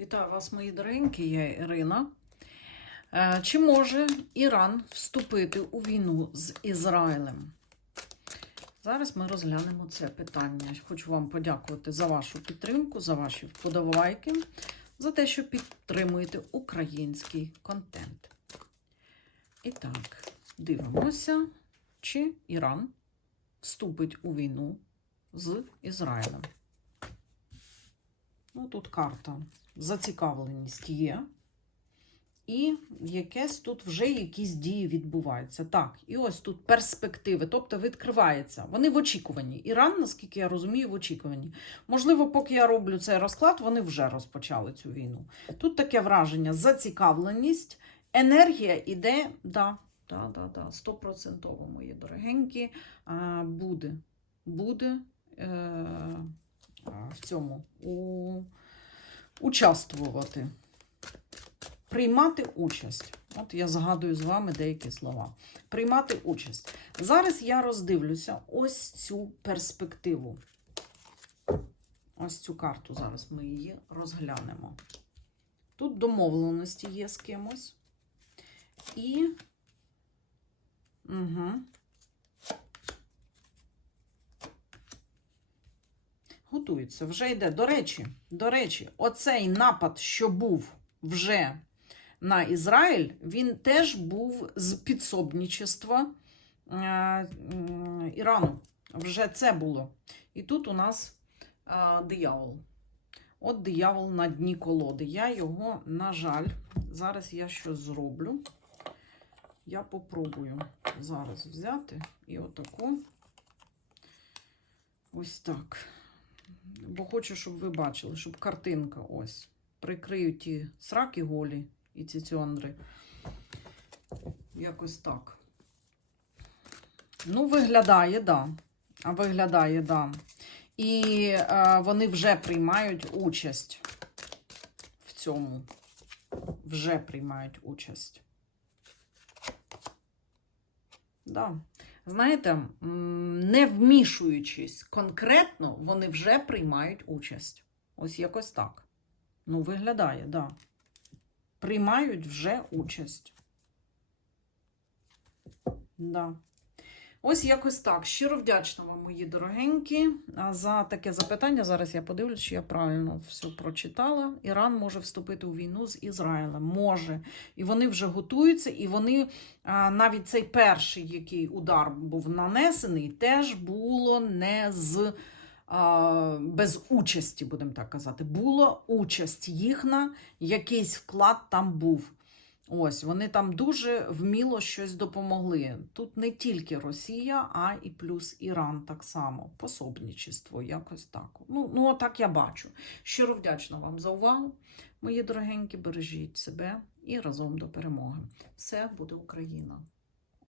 Вітаю вас, мої дорогенькі, я Ірина. Е, Чи може Іран вступити у війну з Ізраїлем? Зараз ми розглянемо це питання. Хочу вам подякувати за вашу підтримку, за ваші вподобайки, за те, що підтримуєте український контент. І так, дивимося, чи Іран вступить у війну з Ізраїлем. Ну, тут карта. Зацікавленість є. І якесь тут вже якісь дії відбуваються. Так, і ось тут перспективи, тобто відкривається. Вони в очікуванні. Іран, наскільки я розумію, в очікуванні. Можливо, поки я роблю цей розклад, вони вже розпочали цю війну. Тут таке враження: зацікавленість, енергія іде, да, да, да, да, стопроцентово, мої дорогенькі, буде. Буде е, в цьому у, участвувати. Приймати участь. От я згадую з вами деякі слова. Приймати участь. Зараз я роздивлюся ось цю перспективу. Ось цю карту. Зараз ми її розглянемо. Тут домовленості є з кимось. І. Угу. Готується, вже йде. До речі, до речі, оцей напад, що був вже на Ізраїль, він теж був з підсобничества е, Ірану. Вже це було. І тут у нас е, диявол. От диявол на дні колоди. Я його, на жаль, зараз я щось зроблю. Я попробую зараз взяти і отаку. Ось так. Бо хочу, щоб ви бачили, щоб картинка ось. Прикрию ті сраки голі і ці цьондри. Якось так. Ну, виглядає, да. А виглядає, да. І е, вони вже приймають участь в цьому. Вже приймають участь. Да. Знаєте, не вмішуючись конкретно, вони вже приймають участь. Ось якось так. Ну, виглядає, так. Да. Приймають вже участь. Да. Ось якось так. Щиро вдячна вам, мої дорогенькі, за таке запитання. Зараз я подивлюсь, чи я правильно все прочитала. Іран може вступити у війну з Ізраїлем. Може. І вони вже готуються, і вони навіть цей перший, який удар був нанесений, теж було не з. Без участі, будемо так казати, була участь їхня, якийсь вклад там був. Ось, вони там дуже вміло щось допомогли. Тут не тільки Росія, а і плюс Іран так само. Пособничество, якось так. Ну, ну так я бачу. Щиро вдячна вам за увагу. Мої дорогенькі, бережіть себе і разом до перемоги. Все буде Україна!